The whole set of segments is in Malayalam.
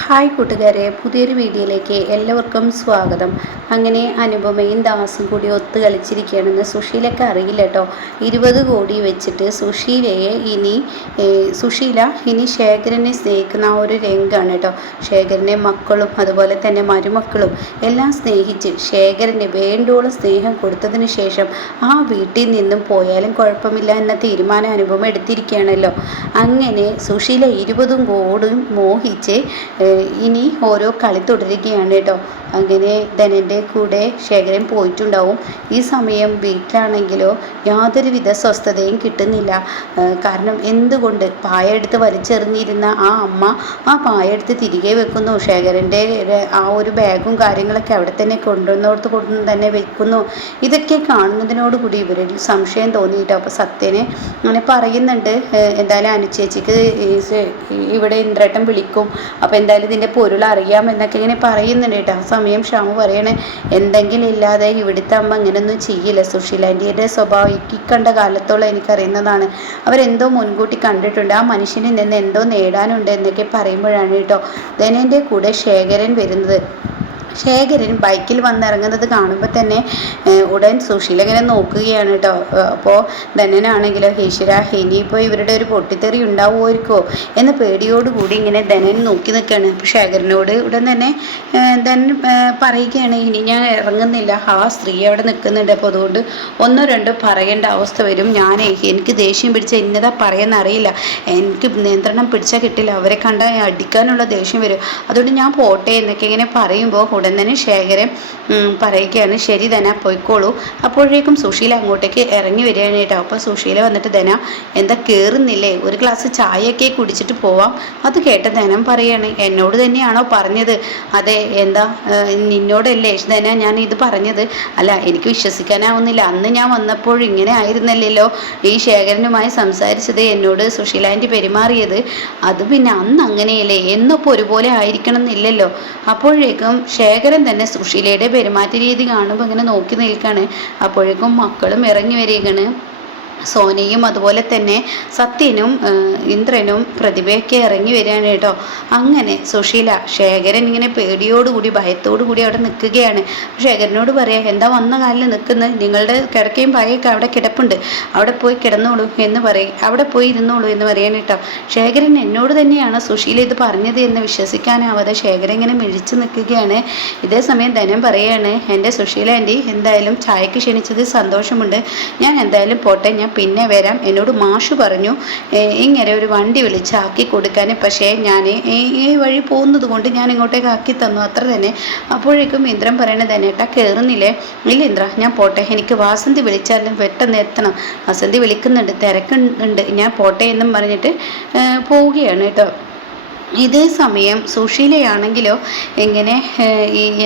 ഹായ് കൂട്ടുകാരെ, പുതിയൊരു വീഡിയോയിലേക്ക് എല്ലാവർക്കും സ്വാഗതം. അങ്ങനെ അനുപമയും ദാസും കൂടി ഒത്തു കളിച്ചിരിക്കുകയാണെന്ന് സുശീലയ്ക്ക് അറിയില്ല കേട്ടോ. 20 കോടി വെച്ചിട്ട് സുശീല ഇനി ശേഖരനെ സ്നേഹിക്കുന്ന ആ ഒരു രംഗമാണ് കേട്ടോ. ശേഖരനെ മക്കളും അതുപോലെ തന്നെ മരുമക്കളും എല്ലാം സ്നേഹിച്ച് ശേഖരന് വേണ്ടോളം സ്നേഹം കൊടുത്തതിന് ശേഷം ആ വീട്ടിൽ നിന്നും പോയാലും കുഴപ്പമില്ല എന്ന തീരുമാനം അനുപമ എടുത്തിരിക്കുകയാണല്ലോ. അങ്ങനെ സുശീല 20 കോടിയും മോഹിച്ച് ഇനി ഓരോ കളി തുടരുകയാണ് കേട്ടോ. അങ്ങനെ ധനൻ്റെ കൂടെ ശേഖരൻ പോയിട്ടുണ്ടാവും. ഈ സമയം വീട്ടിലാണെങ്കിലോ യാതൊരുവിധ സ്വസ്ഥതയും കിട്ടുന്നില്ല. കാരണം എന്തുകൊണ്ട് പായ എടുത്ത് വലിച്ചെറിഞ്ഞിരുന്ന ആ അമ്മ ആ പായ എടുത്ത് തിരികെ വെക്കുന്നു. ശേഖരൻ്റെ ആ ഒരു ബാഗും കാര്യങ്ങളൊക്കെ അവിടെ തന്നെ കൊണ്ടുവന്നോടത്ത് കൊണ്ടു തന്നെ വെക്കുന്നു. ഇതൊക്കെ കാണുന്നതിനോട് കൂടി ഇവരിൽ സംശയം തോന്നിയിട്ടോ. അപ്പോൾ സത്യനെ അങ്ങനെ പറയുന്നുണ്ട്, എന്തായാലും അനുചേച്ചിക്ക് ഇവിടെ ഇന്ദ്രേട്ടൻ വിളിക്കും, അപ്പോൾ എന്തായാലും ഇതിൻ്റെ പൊരുൾ അറിയാമെന്നൊക്കെ ഇങ്ങനെ പറയുന്നുണ്ട് കേട്ടോ. ആ സമയം ഷാമു പറയണേ, എന്തെങ്കിലും ഇല്ലാതെ ഇവിടുത്തെ അമ്മ ഇങ്ങനെയൊന്നും ചെയ്യില്ല. സുശീല ആൻറ്റിയുടെ സ്വഭാവം കണ്ട കാലത്തോളം എനിക്കറിയുന്നതാണ്. അവരെന്തോ മുൻകൂട്ടി കണ്ടിട്ടുണ്ട്, ആ മനുഷ്യനിൽ നിന്ന് എന്തോ നേടാനുണ്ട് എന്നൊക്കെ പറയുമ്പോഴാണ് കേട്ടോ ധനൻ്റെ കൂടെ ശേഖരൻ വരുന്നത്. ശേഖരൻ ബൈക്കിൽ വന്നിറങ്ങുന്നത് കാണുമ്പോൾ തന്നെ ഉടൻ സുശീല ഇങ്ങനെ നോക്കുകയാണ് കേട്ടോ. അപ്പോൾ ധനനാണെങ്കിലോ, ഈശ്വര ഇനിയിപ്പോൾ ഇവരുടെ ഒരു പൊട്ടിത്തെറി ഉണ്ടാവുമായിരിക്കോ എന്ന പേടിയോടുകൂടി ഇങ്ങനെ ധനൻ നോക്കി നിൽക്കുകയാണ്. അപ്പോൾ ശേഖരനോട് ഉടൻ തന്നെ ധനൻ പറയുകയാണ്, ഇനി ഞാൻ ഇറങ്ങുന്നില്ല, ആ സ്ത്രീ അവിടെ നിൽക്കുന്നുണ്ട്, അപ്പോൾ അതുകൊണ്ട് ഒന്നോ രണ്ടോ പറയേണ്ട അവസ്ഥ വരും. എനിക്ക് ദേഷ്യം പിടിച്ച ഇന്നതാ പറയുന്ന അറിയില്ല, എനിക്ക് നിയന്ത്രണം പിടിച്ചാൽ കിട്ടില്ല, അവരെ കണ്ടാൽ അടിക്കാനുള്ള ദേഷ്യം വരും, അതുകൊണ്ട് ഞാൻ പോട്ടെ എന്നൊക്കെ ഇങ്ങനെ പറയുമ്പോൾ ഉടൻ തന്നെ ശേഖരൻ പറയുകയാണ്, ശരി ധന പോയിക്കോളൂ. അപ്പോഴേക്കും സുശീല അങ്ങോട്ടേക്ക് ഇറങ്ങി വരികയാണ് കേട്ടോ. അപ്പോൾ സുശീല വന്നിട്ട്, ധന എന്താ കയറുന്നില്ലേ, ഒരു ഗ്ലാസ് ചായയൊക്കെ കുടിച്ചിട്ട് പോവാം. അത് കേട്ട ധനം പറയാണ്, എന്നോട് തന്നെയാണോ പറഞ്ഞത്? അതെ, എന്താ നിന്നോടല്ലേ ധന ഞാൻ ഇത് പറഞ്ഞത്? അല്ല, എനിക്ക് വിശ്വസിക്കാനാവുന്നില്ല, അന്ന് ഞാൻ വന്നപ്പോൾ ഇങ്ങനെ ആയിരുന്നല്ലോ ഈ ശേഖരനുമായി സംസാരിച്ചത്, എന്നോട് സുശീല ആൻറ്റി പെരുമാറിയത്. അത് പിന്നെ അന്ന് അങ്ങനെയല്ലേ, എന്നൊപ്പോൾ ഒരുപോലെ ആയിരിക്കണം എന്നില്ലല്ലോ. അപ്പോഴേക്കും ശേഖരൻ തന്നെ സുശീലയുടെ പെരുമാറ്റ രീതി കാണുമ്പോൾ ഇങ്ങനെ നോക്കി നിൽക്കുകയാണ്. അപ്പോഴേക്കും മക്കളും ഇറങ്ങി വരികയാണ്. സോനയും അതുപോലെ തന്നെ സത്യനും ഇന്ദ്രനും പ്രതിഭയൊക്കെ ഇറങ്ങി വരികയാണ് കേട്ടോ. അങ്ങനെ സുശീല ശേഖരൻ ഇങ്ങനെ പേടിയോടുകൂടി ഭയത്തോടു കൂടി അവിടെ നിൽക്കുകയാണ്. ശേഖരനോട് പറയാം, എന്താ വന്ന കാലിൽ നിൽക്കുന്നത്, നിങ്ങളുടെ കിടക്കയും പായൊക്കെ അവിടെ കിടപ്പുണ്ട്, അവിടെ പോയി കിടന്നോളൂ എന്ന് പറയും, അവിടെ പോയി ഇരുന്നോളൂ എന്ന് പറയാൻ കേട്ടോ. ശേഖരൻ എന്നോട് തന്നെയാണ് സുശീല ഇത് പറഞ്ഞത് എന്ന് വിശ്വസിക്കാനാവാതെ ശേഖരൻ ഇങ്ങനെ മിഴിച്ചു നിൽക്കുകയാണ്. ഇതേ സമയം ധനം പറയാണ്, എൻ്റെ സുശീല ആൻറ്റി എന്തായാലും ചായക്ക് ക്ഷണിച്ചത് സന്തോഷമുണ്ട്, ഞാൻ എന്തായാലും പോട്ടെ, ഞാൻ പിന്നെ വരാം. എന്നോട് മാഷ് പറഞ്ഞു ഇങ്ങനെ ഒരു വണ്ടി വിളിച്ച് ആക്കി കൊടുക്കാൻ, പക്ഷേ ഞാൻ ഈ വഴി പോകുന്നത് കൊണ്ട് ഞാൻ ഇങ്ങോട്ടേക്ക് ആക്കി തന്നു, അത്ര തന്നെ. അപ്പോഴേക്കും ഇന്ദ്രൻ പറയണത്, ധനേട്ടാ കയറുന്നില്ലേ? ഇല്ല ഇന്ദ്ര, ഞാൻ പോട്ടെ, എനിക്ക് വാസന്തി വിളിച്ചാലും പെട്ടെന്ന് എത്തണം, വസന്തി വിളിക്കുന്നുണ്ട്, തിരക്കുണ്ട്, ഞാൻ പോട്ടെ എന്നും പറഞ്ഞിട്ട് പോവുകയാണ് കേട്ടോ. ഇതേ സമയം സുശീലയാണെങ്കിലോ ഇങ്ങനെ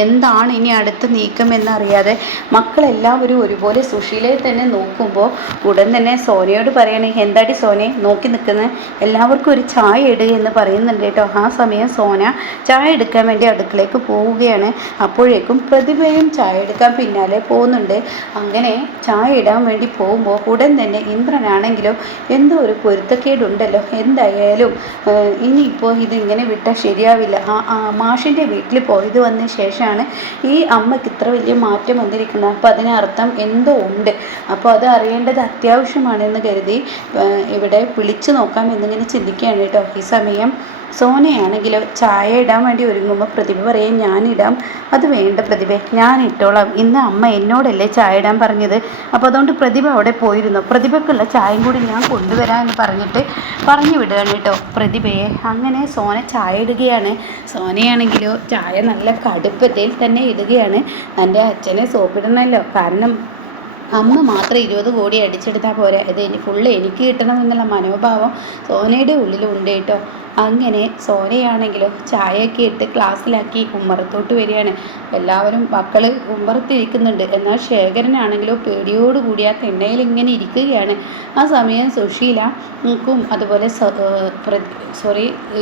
എന്താണ് ഇനി അടുത്ത നീക്കം എന്നറിയാതെ മക്കളെല്ലാവരും ഒരുപോലെ സുശീലയെ തന്നെ നോക്കുമ്പോൾ ഉടൻ തന്നെ സോനയോട് പറയണേ, എന്താടി സോനെ നോക്കി നിൽക്കുന്നത്, എല്ലാവർക്കും ഒരു ചായ ഇടുക എന്ന് പറയുന്നുണ്ട് കേട്ടോ. ആ സമയം സോന ചായ എടുക്കാൻ വേണ്ടി അടുക്കളയ്ക്ക് പോവുകയാണ്. അപ്പോഴേക്കും പ്രതിഭയും ചായ എടുക്കാൻ പിന്നാലെ പോകുന്നുണ്ട്. അങ്ങനെ ചായ ഇടാൻ വേണ്ടി പോകുമ്പോൾ ഉടൻ തന്നെ ഇന്ദ്രനാണെങ്കിലോ എന്തോ ഒരു പൊരുത്തക്കേടുണ്ടല്ലോ, എന്തായാലും ഇനിയിപ്പോൾ ഇങ്ങനെ വിട്ടാൽ ശരിയാവില്ല. മാഷിൻ്റെ വീട്ടിൽ പോയത് വന്ന ശേഷമാണ് ഈ അമ്മയ്ക്ക് ഇത്ര വലിയ മാറ്റം വന്നിരിക്കുന്നത്, അപ്പോൾ അതിനർത്ഥം എന്തോ ഉണ്ട്, അപ്പോൾ അത് അറിയേണ്ടത് അത്യാവശ്യമാണെന്ന് കരുതി ഇവിടെ വിളിച്ചു നോക്കാം എന്നിങ്ങനെ ചിന്തിക്കുകയാണ് കേട്ടോ. ഈ സമയം സോനയാണെങ്കിലോ ചായ ഇടാൻ വേണ്ടി ഒരുങ്ങുമ്പോൾ പ്രതിഭ പറയും, ഞാനിടാം. അത് വേണ്ട പ്രതിഭ, ഞാൻ ഇട്ടോളാം, ഇന്ന് അമ്മ എന്നോടല്ലേ ചായ ഇടാൻ പറഞ്ഞത്, അപ്പോൾ അതുകൊണ്ട് പ്രതിഭ അവിടെ പോയിരുന്നു, പ്രതിഭയ്ക്കുള്ള ചായയും കൂടി ഞാൻ കൊണ്ടുവരാം എന്ന് പറഞ്ഞിട്ട് പറഞ്ഞു വിടുകയാണ് കേട്ടോ പ്രതിഭയെ. അങ്ങനെ സോന ചായ ഇടുകയാണ്. സോനയാണെങ്കിലോ ചായ നല്ല കടുപ്പത്തിൽ തന്നെ ഇടുകയാണ്. എൻ്റെ അച്ഛനെ സോപ്പിടണമല്ലോ, കാരണം അമ്മ മാത്രം 20 കോടി അടിച്ചെടുത്താൽ പോരാ, ഇത് ഫുള്ള് എനിക്ക് കിട്ടണം എന്നുള്ള മനോഭാവം സോനയുടെ ഉള്ളിലുണ്ട് കേട്ടോ. അങ്ങനെ സോനയാണെങ്കിലോ ചായയൊക്കെ ഇട്ട് ക്ലാസ്സിലാക്കി ഉമ്മറത്തോട്ട് വരികയാണ്. എല്ലാവരും മക്കൾ ഉമ്മറത്തിരിക്കുന്നുണ്ട്. എന്നാൽ ശേഖരനാണെങ്കിലോ പേടിയോടുകൂടി ആ തിണ്ണയിൽ ഇങ്ങനെ ഇരിക്കുകയാണ്. ആ സമയം സുശീലക്കും അതുപോലെ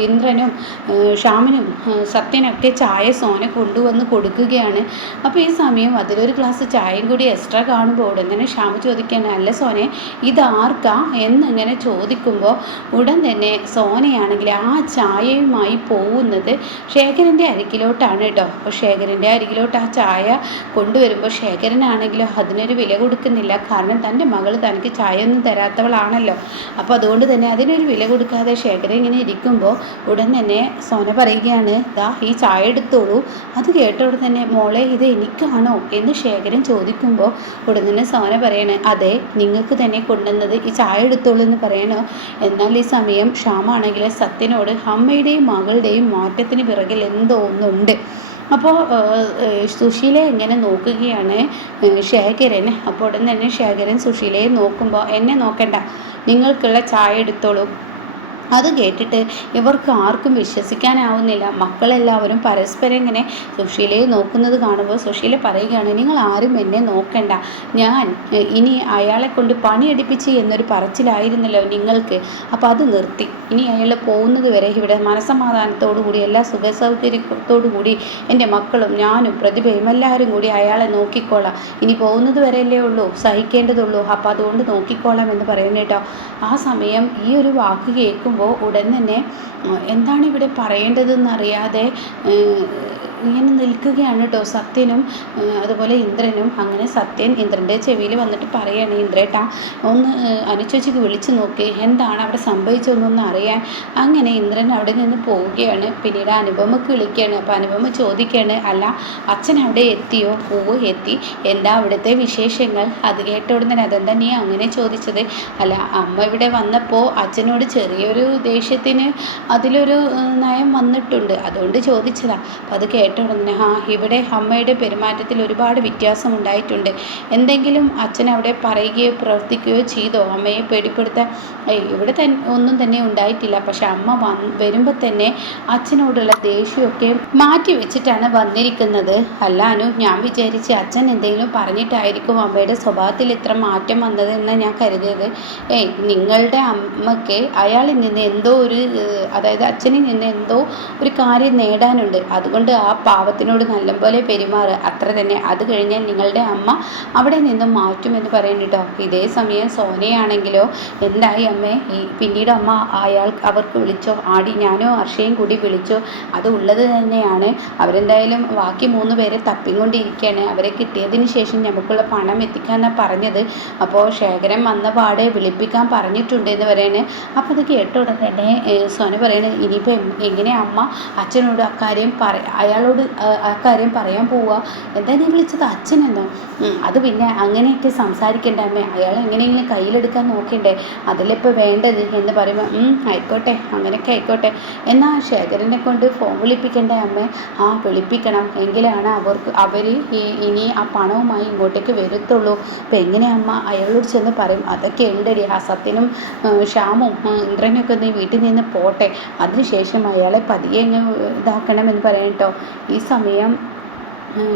ഇന്ദ്രനും ഷാമിനും സത്യനൊക്കെ ചായ സോന കൊണ്ടുവന്ന് കൊടുക്കുകയാണ്. അപ്പോൾ ഈ സമയം അതിലൊരു ഗ്ലാസ് ചായയും കൂടി എക്സ്ട്രാ കാണുമ്പോൾ ഉടൻ തന്നെ ഷാമു ചോദിക്കുകയാണ്, അല്ല സോനെ ഇതാർക്കാ എന്നിങ്ങനെ ചോദിക്കുമ്പോൾ ഉടൻ തന്നെ സോനയാണെങ്കിൽ ആ ആ ചായയുമായി പോകുന്നത് ശേഖരൻ്റെ അരികിലോട്ടാണ് കേട്ടോ. അപ്പോൾ ശേഖരൻ്റെ അരികിലോട്ട് ആ ചായ കൊണ്ടുവരുമ്പോൾ ശേഖരനാണെങ്കിലോ അതിനൊരു വില കൊടുക്കുന്നില്ല. കാരണം തൻ്റെ മകൾ തനിക്ക് ചായ ഒന്നും തരാത്തവളാണല്ലോ. അപ്പോൾ അതുകൊണ്ട് തന്നെ അതിനൊരു വില കൊടുക്കാതെ ശേഖരൻ ഇങ്ങനെ ഇരിക്കുമ്പോൾ ഉടൻ തന്നെ സോന പറയുകയാണ്, ദാ ഈ ചായ എടുത്തോളൂ. അത് കേട്ടോടെ തന്നെ, മോളെ ഇത് എനിക്കാണോ എന്ന് ശേഖരൻ ചോദിക്കുമ്പോൾ ഉടൻ തന്നെ സോന പറയണേ, അതെ നിങ്ങൾക്ക് തന്നെ കൊണ്ടുവന്നത്, ഈ ചായ എടുത്തോളൂ എന്ന് പറയണോ. എന്നാൽ ഈ സമയം ഷാമാണെങ്കിൽ സത്യനോട് അമ്മയുടെയും മകളുടെയും മാറ്റത്തിന് പിറകിൽ എന്തോ ഒന്നുണ്ട്. അപ്പോൾ സുശീലയെ എങ്ങനെ നോക്കുകയാണ് ശേഖരൻ. അപ്പോൾ ഉടൻ തന്നെ ശേഖരൻ സുശീലയെ നോക്കുമ്പോൾ, എന്നെ നോക്കണ്ട, നിങ്ങൾക്കുള്ള ചായ എടുത്തോളൂ. അത് കേട്ടിട്ട് ഇവർക്ക് ആർക്കും വിശ്വസിക്കാനാവുന്നില്ല. മക്കളെല്ലാവരും പരസ്പരം ഇങ്ങനെ സുശീലയെ നോക്കുന്നത് കാണുമ്പോൾ സുശീല പറയുകയാണ്, നിങ്ങൾ ആരും എന്നെ നോക്കണ്ട, ഞാൻ ഇനി അയാളെ കൊണ്ട് പണിയെടുപ്പിച്ച് എന്നൊരു പറച്ചിലായിരുന്നല്ലോ നിങ്ങൾക്ക്, അപ്പോൾ അത് നിർത്തി. ഇനി അയാൾ പോകുന്നത് വരെ ഇവിടെ മനസ്സമാധാനത്തോടു കൂടി എല്ലാ സുഖസൗകര്യത്തോടു കൂടി എൻ്റെ മക്കളും ഞാനും പ്രതിഭയും എല്ലാവരും കൂടി അയാളെ നോക്കിക്കോളാം. ഇനി പോകുന്നത് വരെയല്ലേ ഉള്ളൂ, സഹിക്കേണ്ടതുള്ളൂ, അപ്പോൾ അതുകൊണ്ട് നോക്കിക്കോളാം എന്ന് പറയുന്നു കേട്ടോ. ആ സമയം ഈ ഒരു വാക്ക് കേൾക്കുമ്പോൾ ഉടൻ തന്നെ എന്താണ് ഇവിടെ പറയേണ്ടതെന്നറിയാതെ ഇങ്ങനെ നിൽക്കുകയാണ് കേട്ടോ സത്യനും അതുപോലെ ഇന്ദ്രനും. അങ്ങനെ സത്യൻ ഇന്ദ്രൻ്റെ ചെവിയിൽ വന്നിട്ട് പറയാണ്, ഇന്ദ്രേട്ടാ ഒന്ന് അനുചേച്ചിക്ക് വിളിച്ചു നോക്കി, എന്താണ് അവിടെ സംഭവിച്ചതെന്നൊന്ന് അറിയാൻ. അങ്ങനെ ഇന്ദ്രൻ അവിടെ നിന്ന് പോവുകയാണ്. പിന്നീട് അനുപമക്ക് വിളിക്കുകയാണ്. അപ്പോൾ അനുപമ ചോദിക്കുകയാണ്, അല്ല അച്ഛൻ അവിടെ എത്തിയോ? പൂവ് എത്തി, എന്താ അവിടുത്തെ വിശേഷങ്ങൾ? അത് കേട്ട ഉടനെ അതെന്താ നീ അങ്ങനെ ചോദിച്ചത്? അല്ല അമ്മ ഇവിടെ വന്നപ്പോൾ അച്ഛനോട് ചെറിയൊരു ദേഷ്യത്തിന് അതിലൊരു നയം വന്നിട്ടുണ്ട്, അതുകൊണ്ട് ചോദിച്ചതാ. അപ്പോൾ അത് കേട്ട ഉടനെ, ഇവിടെ അമ്മയുടെ പെരുമാറ്റത്തിൽ ഒരുപാട് വ്യത്യാസം ഉണ്ടായിട്ടുണ്ട്. എന്തെങ്കിലും അച്ഛൻ അവിടെ പറയുകയോ പ്രവർത്തിക്കുകയോ ചെയ്തോ അമ്മയെ പേടിപ്പെടുത്താൻ? ഇവിടെ ഒന്നും തന്നെ ഉണ്ടായിട്ടില്ല. പക്ഷെ അമ്മ വരുമ്പോൾ തന്നെ അച്ഛനോടുള്ള ദേഷ്യമൊക്കെ മാറ്റി വെച്ചിട്ടാണ് വന്നിരിക്കുന്നത്. അല്ലാനു ഞാൻ വിചാരിച്ച് അച്ഛൻ എന്തെങ്കിലും പറഞ്ഞിട്ടായിരിക്കും അമ്മയുടെ സ്വഭാവത്തിൽ ഇത്ര മാറ്റം വന്നതെന്ന് ഞാൻ കരുതിയത്. നിങ്ങളുടെ അമ്മയ്ക്ക് അയാളിൽ നിന്ന് എന്തോ ഒരു, അതായത് അച്ഛനിൽ നിന്ന് എന്തോ ഒരു കാര്യം നേടാനുണ്ട്, അതുകൊണ്ട് ആ പാവത്തിനോട് നല്ലപോലെ പെരുമാറുക, അത്ര തന്നെ. അത് കഴിഞ്ഞാൽ നിങ്ങളുടെ അമ്മ അവിടെ നിന്ന് മാറ്റുമെന്ന് പറയുന്നുട്ടോ. ഇതേ സമയം സോനയാണെങ്കിലോ, എന്തായി അമ്മേ, പിന്നീട് അമ്മ അവർക്ക് വിളിച്ചോ? ആടി ഞാനോ ഹർഷയും കൂടി വിളിച്ചോ? അത് ഉള്ളത് തന്നെയാണ്. അവരെന്തായാലും ബാക്കി 3 പേരെ തപ്പിക്കൊണ്ടിരിക്കുകയാണ്. അവരെ കിട്ടിയതിന് ശേഷം നമുക്കുള്ള പണം എത്തിക്കാമെന്നാണ് പറഞ്ഞത്. അപ്പോൾ ശേഖരൻ വന്ന പാടെ വിളിപ്പിക്കാൻ പറഞ്ഞിട്ടുണ്ട് എന്ന് പറയുന്നത്. അപ്പോൾ അത് കേട്ട ഉടനെ തന്നെ സോന പറയുന്നത്, ഇനിയിപ്പോൾ എങ്ങനെ അമ്മ അച്ഛനോട് അയാളോട് ആ കാര്യം പറയാൻ പോവുക? എന്താ നീ വിളിച്ചത് അച്ഛനെന്നോ? അത് പിന്നെ അങ്ങനെയൊക്കെ സംസാരിക്കേണ്ട അമ്മേ, അയാൾ എങ്ങനെയെങ്കിലും കയ്യിലെടുക്കാൻ നോക്കണ്ടേ, അതല്ലേ ഇപ്പോൾ വേണ്ടത് എന്ന് പറയുമ്പോൾ, ആയിക്കോട്ടെ അങ്ങനെയൊക്കെ ആയിക്കോട്ടെ, എന്നാൽ ശേഖരനെ കൊണ്ട് ഫോൺ വിളിപ്പിക്കണ്ടേ അമ്മേ? വിളിപ്പിക്കണം, എങ്കിലാണ് അവർ ഇനി ആ പണവുമായി ഇങ്ങോട്ടേക്ക് വരത്തുള്ളൂ. അപ്പോൾ എങ്ങനെ അമ്മ അയാളോട് ചെന്ന് പറയും? അതൊക്കെ ഉണ്ടടി, ആ സത്യനും ശ്യാമും ഇന്ദ്രനൊക്കെ ഒന്ന് വീട്ടിൽ നിന്ന് പോട്ടെ, അതിനുശേഷം അയാളെ പതിയെ ഇതാക്കണമെന്ന് പറയാം കേട്ടോ. ഈ സമയം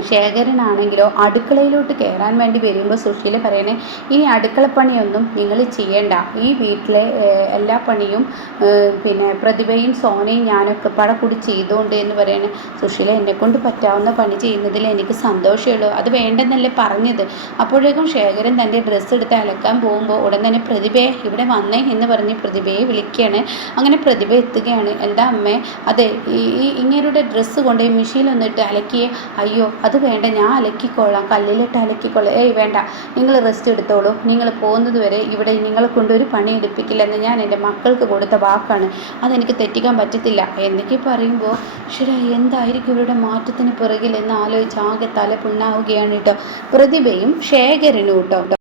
ശേഖരനാണെങ്കിലോ അടുക്കളയിലോട്ട് കയറാൻ വേണ്ടി വരുമ്പോൾ സുശീല പറയണേ, ഇനി അടുക്കളപ്പണിയൊന്നും നിങ്ങൾ ചെയ്യണ്ട, ഈ വീട്ടിലെ എല്ലാ പണിയും പിന്നെ പ്രതിഭയും സോനയും ഞാനൊക്കെ പട കൂടി ചെയ്തുകൊണ്ട് എന്ന് പറയണേ. സുശീല എന്നെക്കൊണ്ട് പറ്റാവുന്ന പണി ചെയ്യുന്നതിൽ എനിക്ക് സന്തോഷമുള്ളൂ, അത് വേണ്ടെന്നല്ലേ പറഞ്ഞത്. അപ്പോഴേക്കും ശേഖരൻ തൻ്റെ ഡ്രസ്സ് എടുത്ത് അലക്കാൻ പോകുമ്പോൾ ഉടൻ തന്നെ പ്രതിഭയെ ഇവിടെ വന്നേ എന്ന് പറഞ്ഞ് പ്രതിഭയെ വിളിക്കുകയാണ്. അങ്ങനെ പ്രതിഭ എത്തുകയാണ്. എന്താ അമ്മേ? അതെ, ഇങ്ങേരുടെ ഡ്രസ്സ് കൊണ്ട് മെഷീനിലൊന്നിട്ട് അലക്കിയേ. അയ്യോ അത് വേണ്ട, ഞാൻ അലക്കിക്കോളാം, കല്ലിലിട്ട് അലക്കിക്കോളാം. വേണ്ട, നിങ്ങൾ റെസ്റ്റ് എടുത്തോളൂ, നിങ്ങൾ പോകുന്നത് വരെ ഇവിടെ നിങ്ങളെ കൊണ്ടൊരു പണി എടുപ്പിക്കില്ലെന്ന് ഞാൻ എൻ്റെ മക്കൾക്ക് കൊടുത്ത വാക്കാണ്, അതെനിക്ക് തെറ്റിക്കാൻ പറ്റത്തില്ല എന്നൊക്കെ പറയുമ്പോൾ ശരി എന്തായിരിക്കും ഇവരുടെ മാറ്റത്തിന് പിറകിൽ എന്ന് ആലോചിച്ച് ആകെ തല പുണ്ണാവുകയാണ് കേട്ടോ പ്രതിഭയും ശേഖരനും കേട്ടോ.